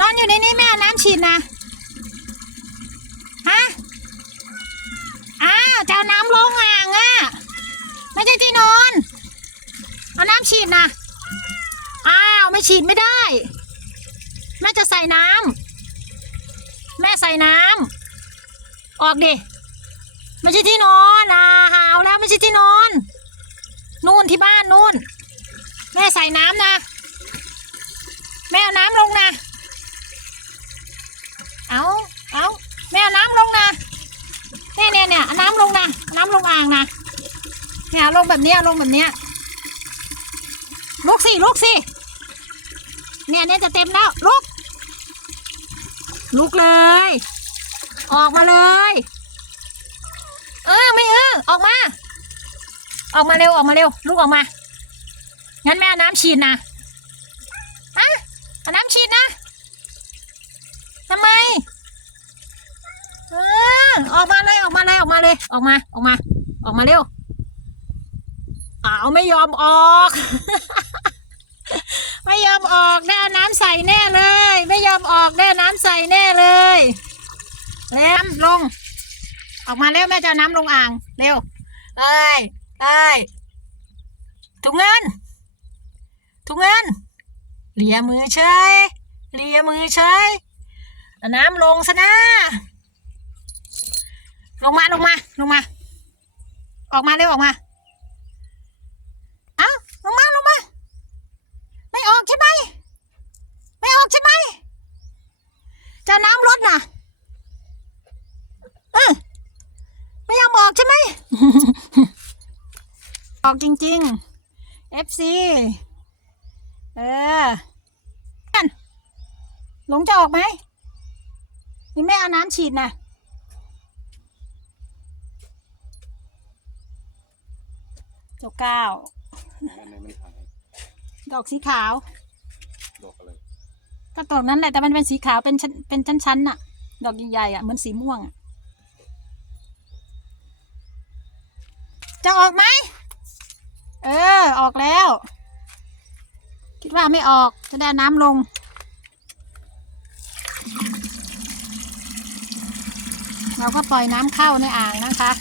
นอนอยู่ในนี้แม่น้ำฉีดนะฮะอ้าวจะเอาน้ำลงอ่างอะไม่ใช่ที่นอน เอาน้ำฉีดนะอ้าวไม่ฉีดไม่ได้แม่จะใส่น้ำแม่ใส่น้ำออกดิไม่ใช่ที่นอนอ่าหาวแล้วไม่ใช่ที่นอนนู่นที่บ้านนู่น แม่ใส่น้ำนะ แม่เอาน้ำลงนะ เอาเอาแม่เอาน้ำลงนะเนี่ยเนี่ยเนี่ยเอาน้ำลงนะน้ำลงอ่างนะเนี่ยลงแบบเนี้ยลงแบบเนี้ยลุกสิลุกสิเนี่ยเนี่ยจะเต็มแล้วลุกลุกเลย ออกมาเลย เออไม่เออออกมา ออกมาเร็วออกมาเร็วลุกออกมางั้นแม่น้ำฉีดนะอะน้ำฉีดนะทำไม เอ อออกมาเลยออกมาเลยออกมาเลย ออกมา ออกมา ออกมาเร็วอ้าวไม่ยอมออก ไม่ยอมออกได้น้ำใส่แน่เลย ไม่ยอมออกได้น้ำใส่แน่เลยแล้วลง ออกมาเร็วแม่จะน้ำลงอ่างเร็วได้ได้ถุงเงินถุงเงินเลียมือเฉยเลียมือเฉยน้ำลงซะนะ ลงมาลงมา ลงมา ออกมาเร็วออกมา เอาลงมาลงมา ไม่ออกใช่ไหม ไม่ออกใช่ไหมจะเอาน้ำลดน่ะเออไม่ยอมออกใช่ไหม ออกจริงๆ FC เออหลงจะออกไหมนี่แม่เอาน้ำฉีดนะ เจ้าเก้า อันไหนมันหายดอกสีขาวดอกอะไรก็ดอกนั้นแหละแต่มันเป็นสีขาวเป็นชั้นเป็นชั้นๆน่ะ ดอกใหญ่ๆอะเหมือนสีม่วงอะจะออกไหมเออ ออกแล้ว คิดว่าไม่ออกจะได้น้ำลง เราก็ปล่อยน้ำเข้าในอ่างนะคะ